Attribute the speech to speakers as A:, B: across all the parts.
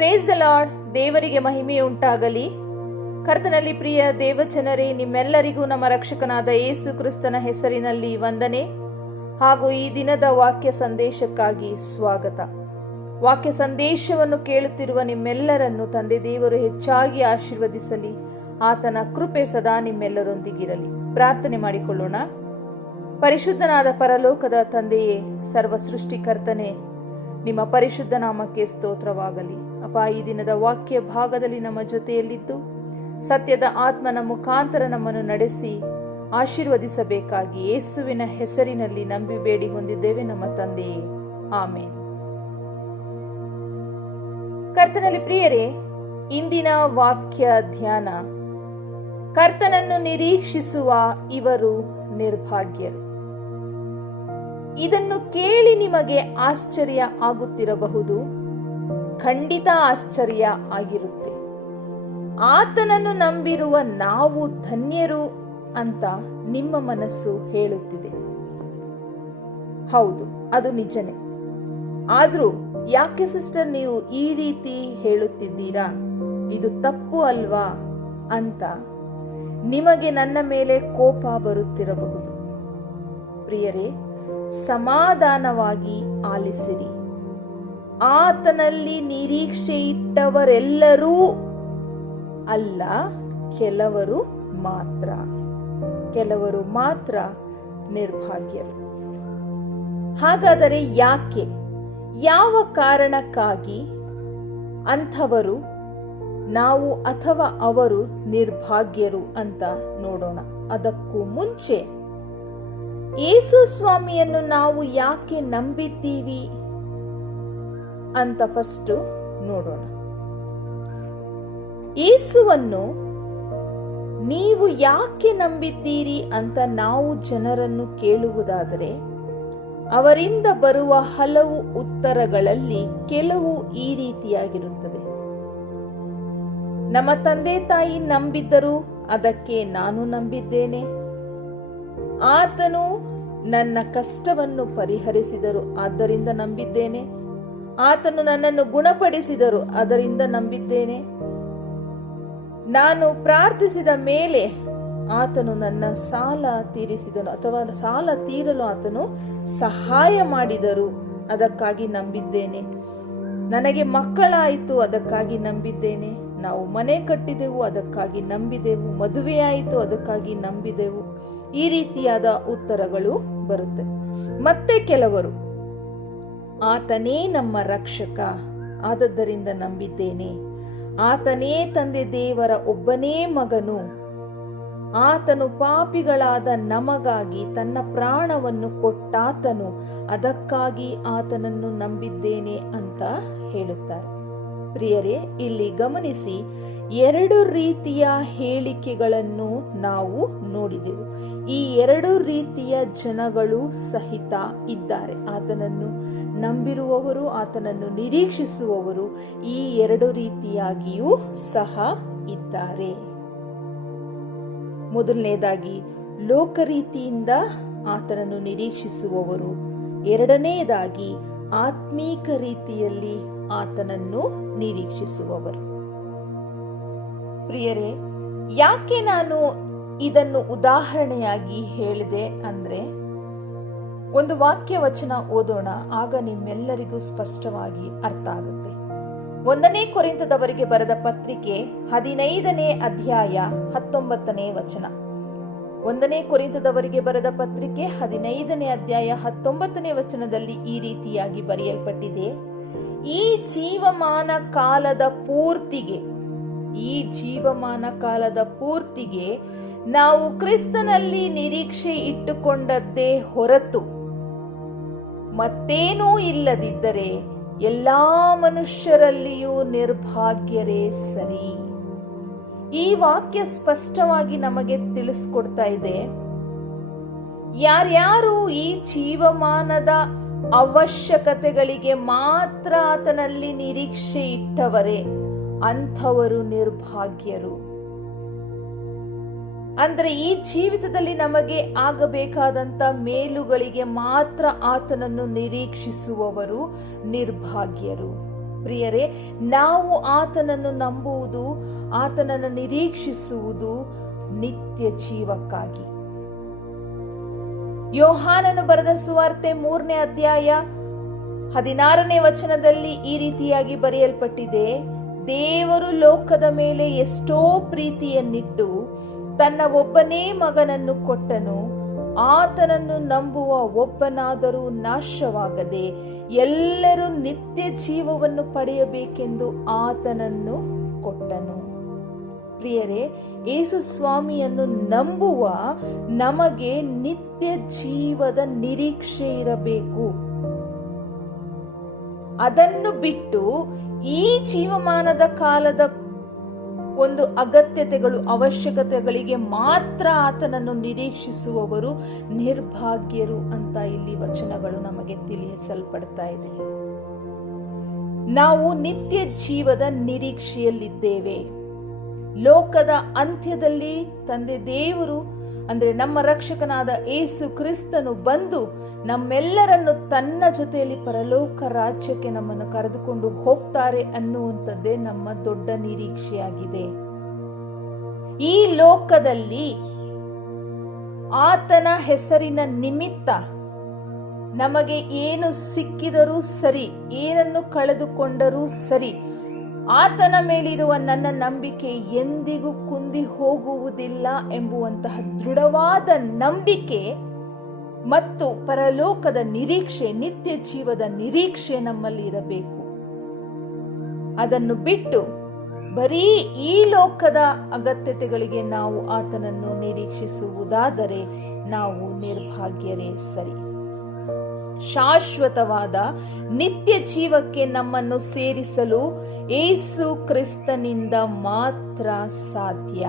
A: Praise the lord ದೇವರಿಗೆ ಮಹಿಮೆಯುಂಟಾಗಲಿ. ಕರ್ತನಲ್ಲಿ ಪ್ರಿಯ ದೇವಜನರೇ, ನಿಮ್ಮೆಲ್ಲರಿಗೂ ನಮ್ಮ ರಕ್ಷಕನಾದ ಯೇಸು ಕ್ರಿಸ್ತನ ಹೆಸರಿನಲ್ಲಿ ವಂದನೆ. ಹಾಗೂ ಈ ದಿನದ ವಾಕ್ಯ ಸಂದೇಶಕ್ಕಾಗಿ ಸ್ವಾಗತ. ವಾಕ್ಯ ಸಂದೇಶವನ್ನು ಕೇಳುತ್ತಿರುವ ನಿಮ್ಮೆಲ್ಲರನ್ನು ತಂದೆ ದೇವರು ಹೆಚ್ಚಾಗಿ ಆಶೀರ್ವದಿಸಲಿ. ಆತನ ಕೃಪೆ ಸದಾ ನಿಮ್ಮೆಲ್ಲರೊಂದಿಗಿರಲಿ. ಪ್ರಾರ್ಥನೆ ಮಾಡಿಕೊಳ್ಳೋಣ. ಪರಿಶುದ್ಧನಾದ ಪರಲೋಕದ ತಂದೆಯೇ ಸರ್ವ ಸೃಷ್ಟಿಕರ್ತನೆ ನಿಮ್ಮ ಪರಿಶುದ್ಧ ನಾಮಕ್ಕೆ ಸ್ತೋತ್ರವಾಗಲಿ. ಅಪ್ಪ, ಈ ದಿನದ ವಾಕ್ಯ ಭಾಗದಲ್ಲಿ ನಮ್ಮ ಜೊತೆಯಲ್ಲಿದ್ದು ಸತ್ಯದ ಆತ್ಮನ ಮುಖಾಂತರ ನಮ್ಮನ್ನು ನಡೆಸಿ ಆಶೀರ್ವದಿಸಬೇಕಾಗಿ ಯೇಸುವಿನ ಹೆಸರಿನಲ್ಲಿ ನಂಬಿ ಬೇಡಿ ಹೊಂದಿದ್ದೇವೆ ನಮ್ಮ ತಂದೆಯೇ ಆಮೇನ್. ಕರ್ತನಲ್ಲಿ ಪ್ರಿಯರೇ, ಇಂದಿನ ವಾಕ್ಯ ಧ್ಯಾನ. ಕರ್ತನನ್ನು ನಿರೀಕ್ಷಿಸುವ ಇವರು ನಿರ್ಭಾಗ್ಯರು. ಇದನ್ನು ಕೇಳಿ ನಿಮಗೆ ಆಶ್ಚರ್ಯ ಆಗುತ್ತಿರಬಹುದು. ಖಂಡಿತ ಆಶ್ಚರ್ಯ ಆಗಿರುತ್ತೆ. ಆತನನ್ನು ನಂಬಿರುವ ನಾವು ಧನ್ಯರು ಅಂತ ನಿಮ್ಮ ಮನಸ್ಸು ಹೇಳುತ್ತಿದೆ. ಹೌದು, ಅದು ನಿಜನೇ. ಆದ್ರೂ ಯಾಕೆ ಸಿಸ್ಟರ್ ನೀವು ಈ ರೀತಿ ಹೇಳುತ್ತಿದ್ದೀರಾ? ಇದು ತಪ್ಪು ಅಲ್ವಾ? ಅಂತ ನಿಮಗೆ ನನ್ನ ಮೇಲೆ ಕೋಪ ಬರುತ್ತಿರಬಹುದು. ಪ್ರಿಯರೇ ಸಮಾಧಾನವಾಗಿ ಆಲಿಸಿರಿ. ಆತನಲ್ಲಿ ನಿರೀಕ್ಷೆ ಇಟ್ಟವರೆಲ್ಲರೂ ಅಲ್ಲ, ಕೆಲವರು ಮಾತ್ರ. ಕೆಲವರು ಮಾತ್ರ ನಿರ್ಭಾಗ್ಯರು. ಹಾಗಾದರೆ ಯಾಕೆ? ಯಾವ ಕಾರಣಕ್ಕಾಗಿ ಅಂಥವರು, ನಾವು ಅಥವಾ ಅವರು ನಿರ್ಭಾಗ್ಯರು ಅಂತ ನೋಡೋಣ. ಅದಕ್ಕೂ ಮುಂಚೆ ಯೇಸು ಸ್ವಾಮಿಯನ್ನು ನಾವು ಯಾಕೆ ನಂಬಿದ್ದೀವಿ ಅಂತ ಫಸ್ಟ್ ನೋಡೋಣ. ಯೇಸುವನ್ನು ನೀವು ಯಾಕೆ ನಂಬಿದ್ದೀರಿ ಅಂತ ನಾವು ಜನರನ್ನು ಕೇಳುವುದಾದರೆ, ಅವರಿಂದ ಬರುವ ಹಲವು ಉತ್ತರಗಳಲ್ಲಿ ಕೆಲವು ಈ ರೀತಿಯಾಗಿರುತ್ತದೆ. ನಮ್ಮ ತಂದೆ ತಾಯಿ ನಂಬಿದ್ದರು, ಅದಕ್ಕೆ ನಾನು ನಂಬಿದ್ದೇನೆ. ಆತನು ನನ್ನ ಕಷ್ಟವನ್ನು ಪರಿಹರಿಸಿದರು, ಆದ್ದರಿಂದ ನಂಬಿದ್ದೇನೆ. ಆತನು ನನ್ನನ್ನು ಗುಣಪಡಿಸಿದರು, ಅದರಿಂದ ನಂಬಿದ್ದೇನೆ. ನಾನು ಪ್ರಾರ್ಥಿಸಿದ ಮೇಲೆ ಆತನು ನನ್ನ ಸಾಲ ತೀರಿಸಿದನು, ಅಥವಾ ಸಾಲ ತೀರಲು ಆತನು ಸಹಾಯ ಮಾಡಿದರು, ಅದಕ್ಕಾಗಿ ನಂಬಿದ್ದೇನೆ. ನನಗೆ ಮಕ್ಕಳಾಯಿತು, ಅದಕ್ಕಾಗಿ ನಂಬಿದ್ದೇನೆ. ನಾವು ಮನೆ ಕಟ್ಟಿದೆವು, ಅದಕ್ಕಾಗಿ ನಂಬಿದೆವು. ಮದುವೆಯಾಯಿತು, ಅದಕ್ಕಾಗಿ ನಂಬಿದೆವು. ಈ ರೀತಿಯಾದ ಉತ್ತರಗಳು ಬರುತ್ತೆ. ಮತ್ತೆ ಕೆಲವರು, ಆತನೇ ನಮ್ಮ ರಕ್ಷಕ ಆದದ್ದರಿಂದ ನಂಬಿದ್ದೇನೆ. ಆತನೇ ತಂದೆ ದೇವರ ಒಬ್ಬನೇ ಮಗನು. ಆತನು ಪಾಪಿಗಳಾದ ನಮಗಾಗಿ ತನ್ನ ಪ್ರಾಣವನ್ನು ಕೊಟ್ಟಾತನು. ಅದಕ್ಕಾಗಿ ಆತನನ್ನು ನಂಬಿದ್ದೇನೆ ಅಂತ ಹೇಳುತ್ತಾರೆ. ಪ್ರಿಯರೇ, ಇಲ್ಲಿ ಗಮನಿಸಿ ಎರಡು ರೀತಿಯ ಹೇಳಿಕೆಗಳನ್ನು ನಾವು ನೋಡಿದೆವು. ಈ ಎರಡು ರೀತಿಯ ಜನಗಳು ಸಹಿತ ಇದ್ದಾರೆ. ಆತನನ್ನು ನಂಬಿರುವವರು, ಆತನನ್ನು ನಿರೀಕ್ಷಿಸುವವರು ಈ ಎರಡು ರೀತಿಯಾಗಿಯೂ ಸಹ ಇದ್ದಾರೆ. ಮೊದಲನೇದಾಗಿ, ಲೋಕರೀತಿಯಿಂದ ಆತನನ್ನು ನಿರೀಕ್ಷಿಸುವವರು. ಎರಡನೆಯದಾಗಿ ಆತ್ಮೀಕ ರೀತಿಯಲ್ಲಿ ಆತನನ್ನು ನಿರೀಕ್ಷಿಸುವವರು. ಪ್ರಿಯರೇ, ಯಾಕೆ ನಾನು ಇದನ್ನು ಉದಾಹರಣೆಯಾಗಿ ಹೇಳಿದೆ ಅಂದ್ರೆ, ಒಂದು ವಾಕ್ಯ ವಚನ ಓದೋಣ, ಆಗ ನಿಮ್ಮೆಲ್ಲರಿಗೂ ಸ್ಪಷ್ಟವಾಗಿ ಅರ್ಥ ಆಗುತ್ತೆ. ಒಂದನೇ ಕೊರಿಂತದವರಿಗೆ ಬರೆದ ಪತ್ರಿಕೆ ಹದಿನೈದನೇ ಅಧ್ಯಾಯ ಹತ್ತೊಂಬತ್ತನೇ ವಚನ. ಒಂದನೇ ಕೊರಿಂತದವರಿಗೆ ಬರೆದ ಪತ್ರಿಕೆ ಹದಿನೈದನೇ ಅಧ್ಯಾಯ ಹತ್ತೊಂಬತ್ತನೇ ವಚನದಲ್ಲಿ ಈ ರೀತಿಯಾಗಿ ಬರೆಯಲ್ಪಟ್ಟಿದೆ. ಈ ಜೀವಮಾನ ಕಾಲದ ಪೂರ್ತಿಗೆ ಈ ಜೀವಮಾನ ಕಾಲದ ಪೂರ್ತಿಗೆ ನಾವು ಕ್ರಿಸ್ತನಲ್ಲಿ ನಿರೀಕ್ಷೆ ಇಟ್ಟುಕೊಂಡದ್ದೇ ಹೊರತು ಮತ್ತೇನೂ ಇಲ್ಲದಿದ್ದರೆ ಎಲ್ಲಾ ಮನುಷ್ಯರಲ್ಲಿಯೂ ನಿರ್ಭಾಗ್ಯರೇ ಸರಿ. ಈ ವಾಕ್ಯ ಸ್ಪಷ್ಟವಾಗಿ ನಮಗೆ ತಿಳಿಸ್ಕೊಡ್ತಾ ಇದೆ. ಯಾರ್ಯಾರು ಈ ಜೀವಮಾನದ ಅವಶ್ಯಕತೆಗಳಿಗೆ ಮಾತ್ರ ಆತನಲ್ಲಿ ನಿರೀಕ್ಷೆ ಇಟ್ಟವರೇ ಅಂಥವರು ನಿರ್ಭಾಗ್ಯರು. ಅಂದರೆ ಈ ಜೀವಿತದಲ್ಲಿ ನಮಗೆ ಆಗಬೇಕಾದಂತ ಮೇಲುಗಳಿಗೆ ಮಾತ್ರ ಆತನನ್ನು ನಿರೀಕ್ಷಿಸುವವರು ನಿರ್ಭಾಗ್ಯರು. ಪ್ರಿಯರೇ, ನಾವು ಆತನನ್ನು ನಂಬುವುದು, ಆತನನ್ನು ನಿರೀಕ್ಷಿಸುವುದು ನಿತ್ಯ ಜೀವಕ್ಕಾಗಿ. ಯೋಹಾನನು ಬರೆದ ಸುವಾರ್ತೆ ಮೂರನೇ ಅಧ್ಯಾಯ ಹದಿನಾರನೇ ವಚನದಲ್ಲಿ ಈ ರೀತಿಯಾಗಿ ಬರೆಯಲ್ಪಟ್ಟಿದೆ. ದೇವರು ಲೋಕದ ಮೇಲೆ ಎಷ್ಟೋ ಪ್ರೀತಿಯನ್ನಿಟ್ಟು ತನ್ನ ಒಬ್ಬನೇ ಮಗನನ್ನು ಕೊಟ್ಟನು. ಆತನನ್ನು ನಂಬುವ ಒಬ್ಬನಾದರೂ ನಾಶವಾಗದೆ ಎಲ್ಲರೂ ನಿತ್ಯ ಜೀವವನ್ನು ಪಡೆಯಬೇಕೆಂದು ಆತನನ್ನು ಕೊಟ್ಟನು. ಪ್ರಿಯರೇ, ಯೇಸು ಸ್ವಾಮಿಯನ್ನು ನಂಬುವ ನಮಗೆ ನಿತ್ಯ ಜೀವದ ನಿರೀಕ್ಷೆ ಇರಬೇಕು. ಅದನ್ನು ಬಿಟ್ಟು ಈ ಜೀವಮಾನದ ಕಾಲದ ಒಂದು ಅಗತ್ಯತೆಗಳು, ಅವಶ್ಯಕತೆಗಳಿಗೆ ಮಾತ್ರ ಆತನನ್ನು ನಿರೀಕ್ಷಿಸುವವರು ನಿರ್ಭಾಗ್ಯರು ಅಂತ ಇಲ್ಲಿ ವಚನಗಳು ನಮಗೆ ತಿಳಿಸಲ್ಪಡ್ತಾ ಇದೆ. ನಾವು ನಿತ್ಯ ಜೀವದ ನಿರೀಕ್ಷೆಯಲ್ಲಿದ್ದೇವೆ. ಲೋಕದ ಅಂತ್ಯದಲ್ಲಿ ತಂದೆ ದೇವರು, ಅಂದ್ರೆ ನಮ್ಮ ರಕ್ಷಕನಾದ ಏಸು ಕ್ರಿಸ್ತನು ಬಂದು ನಮ್ಮೆಲ್ಲರನ್ನು ತನ್ನ ಜೊತೆಯಲ್ಲಿ ಪರಲೋಕ ರಾಜ್ಯಕ್ಕೆ ನಮ್ಮನ್ನು ಕರೆದುಕೊಂಡು ಹೋಗ್ತಾರೆ ಅನ್ನುವಂಥದ್ದೇ ನಮ್ಮ ದೊಡ್ಡ ನಿರೀಕ್ಷೆಯಾಗಿದೆ. ಈ ಲೋಕದಲ್ಲಿ ಆತನ ಹೆಸರಿನ ನಿಮಿತ್ತ ನಮಗೆ ಏನು ಸಿಕ್ಕಿದರೂ ಸರಿ, ಏನನ್ನು ಕಳೆದುಕೊಂಡರೂ ಸರಿ, ಆತನ ಮೇಲಿರುವ ನನ್ನ ನಂಬಿಕೆ ಎಂದಿಗೂ ಕುಂದಿ ಹೋಗುವುದಿಲ್ಲ ಎಂಬುವಂತಹ ದೃಢವಾದ ನಂಬಿಕೆ ಮತ್ತು ಪರಲೋಕದ ನಿರೀಕ್ಷೆ, ನಿತ್ಯ ಜೀವದ ನಿರೀಕ್ಷೆ ನಮ್ಮಲ್ಲಿ ಇರಬೇಕು. ಅದನ್ನು ಬಿಟ್ಟು ಬರೀ ಈ ಲೋಕದ ಅಗತ್ಯತೆಗಳಿಗೆ ನಾವು ಆತನನ್ನು ನಿರೀಕ್ಷಿಸುವುದಾದರೆ ನಾವು ನಿರ್ಭಾಗ್ಯರೇ ಸರಿ. ಶಾಶ್ವತವಾದ ನಿತ್ಯ ಜೀವಕ್ಕೆ ನಮ್ಮನ್ನು ಸೇರಿಸಲು ಏಸು ಕ್ರಿಸ್ತನಿಂದ ಮಾತ್ರ ಸಾಧ್ಯ.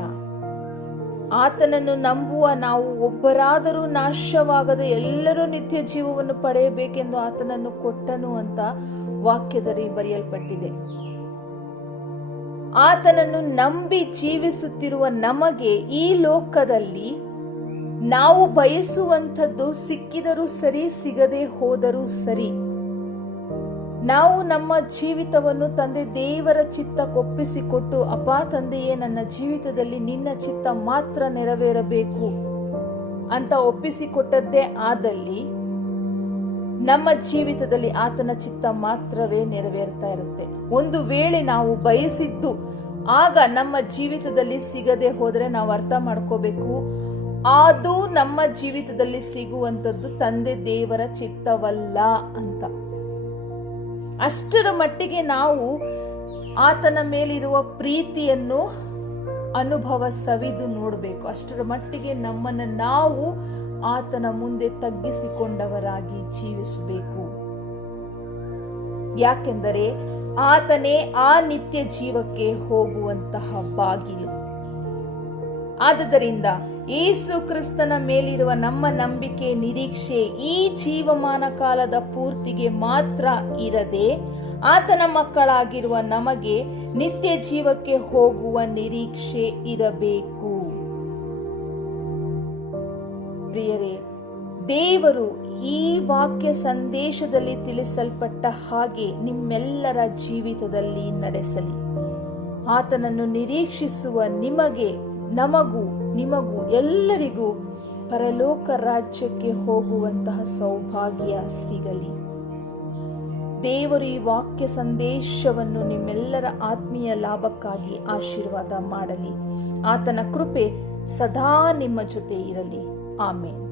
A: ಆತನನ್ನು ನಂಬುವ ನಾವು ಒಬ್ಬರಾದರೂ ನಾಶವಾಗದೆ ಎಲ್ಲರೂ ನಿತ್ಯ ಜೀವವನ್ನು ಪಡೆಯಬೇಕೆಂದು ಆತನನ್ನು ಕೊಟ್ಟನು ಅಂತ ವಾಕ್ಯದಲ್ಲಿ ಬರೆಯಲ್ಪಟ್ಟಿದೆ. ಆತನನ್ನು ನಂಬಿ ಜೀವಿಸುತ್ತಿರುವ ನಮಗೆ ಈ ಲೋಕದಲ್ಲಿ ನಾವು ಬಯಸುವಂಥದ್ದು ಸಿಕ್ಕಿದರೂ ಸರಿ, ಸಿಗದೆ ಹೋದರೂ ಸರಿ. ನಾವು ನಮ್ಮ ಜೀವಿತವನ್ನು ತಂದೆ ದೇವರ ಚಿತ್ತಕ್ಕೊಪ್ಪಿಸಿಕೊಟ್ಟು ಅಪಾ ತಂದೆಯೇ, ನನ್ನ ಜೀವಿತದಲ್ಲಿ ನಿನ್ನ ಚಿತ್ತ ಮಾತ್ರ ನೆರವೇರಬೇಕು ಅಂತ ಒಪ್ಪಿಸಿಕೊಟ್ಟದ್ದೇ ಆದಲ್ಲಿ ನಮ್ಮ ಜೀವಿತದಲ್ಲಿ ಆತನ ಚಿತ್ತ ಮಾತ್ರವೇ ನೆರವೇರ್ತಾ ಇರುತ್ತೆ. ಒಂದು ವೇಳೆ ನಾವು ಬಯಸಿದ್ದು ಆಗ ನಮ್ಮ ಜೀವಿತದಲ್ಲಿ ಸಿಗದೆ ಹೋದರೆ ನಾವು ಅರ್ಥ ಮಾಡ್ಕೋಬೇಕು. ಅದು ನಮ್ಮ ಜೀವಿತದಲ್ಲಿ ಸಿಗುವಂಥದ್ದು ತಂದೆ ದೇವರ ಚಿತ್ತವಲ್ಲ ಅಂತ. ಅಷ್ಟರ ಮಟ್ಟಿಗೆ ನಾವು ಆತನ ಮೇಲಿರುವ ಪ್ರೀತಿಯನ್ನು ಅನುಭವ ಸವಿದು ನೋಡಬೇಕು. ಅಷ್ಟರ ಮಟ್ಟಿಗೆ ನಮ್ಮನ್ನು ನಾವು ಆತನ ಮುಂದೆ ತಗ್ಗಿಸಿಕೊಂಡವರಾಗಿ ಜೀವಿಸಬೇಕು. ಯಾಕೆಂದರೆ ಆತನೇ ಆ ನಿತ್ಯ ಜೀವಕ್ಕೆ ಹೋಗುವಂತಹ ಬಾಗಿಲು. ಆದುದರಿಂದ ಯೇಸು ಕ್ರಿಸ್ತನ ಮೇಲಿರುವ ನಮ್ಮ ನಂಬಿಕೆ, ನಿರೀಕ್ಷೆ ಈ ಜೀವಮಾನ ಕಾಲದ ಪೂರ್ತಿಗೆ ಮಾತ್ರ ಇರದೆ ಆತನ ಮಕ್ಕಳಾಗಿರುವ ನಮಗೆ ನಿತ್ಯ ಜೀವಕ್ಕೆ ಹೋಗುವ ನಿರೀಕ್ಷೆ ಇರಬೇಕು. ಪ್ರಿಯರೇ, ದೇವರು ಈ ವಾಕ್ಯ ಸಂದೇಶದಲ್ಲಿ ತಿಳಿಸಲ್ಪಟ್ಟ ಹಾಗೆ ನಿಮ್ಮೆಲ್ಲರ ಜೀವಿತದಲ್ಲಿ ನಡೆಸಲಿ. ಆತನನ್ನು ನಿರೀಕ್ಷಿಸುವ ನಿಮಗೆ, ನಮಗೂ ನಿಮಗೂ ಎಲ್ಲರಿಗೂ ಪರಲೋಕ ರಾಜ್ಯಕ್ಕೆ ಹೋಗುವಂತಹ ಸೌಭಾಗ್ಯ ಸಿಗಲಿ. ದೇವರು ಈ ವಾಕ್ಯ ಸಂದೇಶವನ್ನು ನಿಮ್ಮೆಲ್ಲರ ಆತ್ಮೀಯ ಲಾಭಕ್ಕಾಗಿ ಆಶೀರ್ವಾದ ಮಾಡಲಿ. ಆತನ ಕೃಪೆ ಸದಾ ನಿಮ್ಮ ಜೊತೆ ಇರಲಿ. ಆಮೇನ್.